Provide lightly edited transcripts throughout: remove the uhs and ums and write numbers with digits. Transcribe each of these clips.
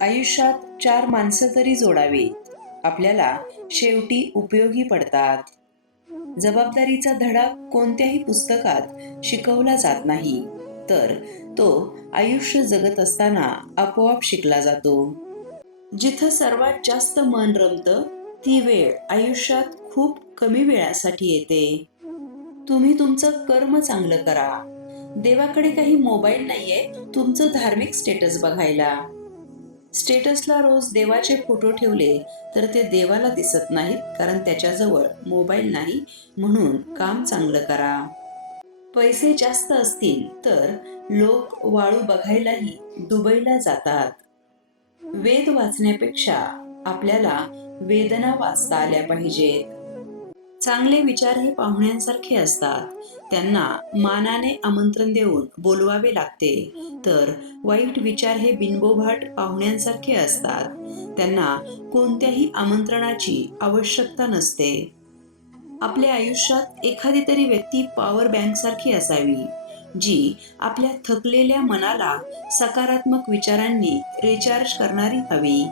आयुष्यात चार माणसं तरी जोडावीत, आपल्याला शेवटी उपयोगी पडतात. जबाबदारीचा धडा कोणत्याही पुस्तकात शिकवला जात नाही, तर तो आयुष्य जगत असताना आपोआप शिकला जातो. जिथं सर्वात जास्त मन रमतं, ती वेळ आयुष्यात खूप कमी वेळासाठी येते. तुम्ही तुमचं कर्म चांगलं करा. देवाकडे काही मोबाईल नाहीये तुमचं धार्मिक स्टेटस बघायला. स्टेटसला रोज देवाचे फोटो ठेवले तर ते देवाला दिसत नाहीत, कारण त्याच्याजवळ मोबाईल नाही. म्हणून काम चांगलं करा. पैसे जास्त असतील तर लोक वाळू बघायलाही दुबईला जातात. वेद वाचण्यापेक्षा आपल्याला वेदना वाचता आल्या पाहिजेत. चांगले विचार हे पाहुण्यांसारखे असतात, त्यांना मानाने आमंत्रण देऊन बोलवावे लागते. तर वाईट विचार हे बिनबोभाट पाहुण्यांसारखे असतात, त्यांना कोणत्याही आमंत्रणाची आवश्यकता नसते. आपल्या आयुष्यात एखादी तरी व्यक्ती पॉवर बँक सारखी असावी, जी आपल्या थकलेल्या मनाला सकारात्मक विचारांनी रिचार्ज करणारी हवी.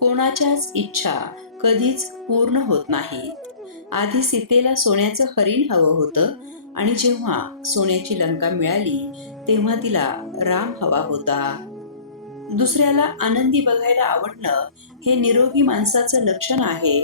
कोणाच्याच इच्छा कधीच पूर्ण होत नाहीत. आधी सीतेला सोन्याचं हरिण हवं होतं, आणि जेव्हा सोन्याची लंका मिळाली तेव्हा तिला राम हवा होता. दुसऱ्याला आनंदी बघायला आवडणं हे निरोगी माणसाचं लक्षण आहे.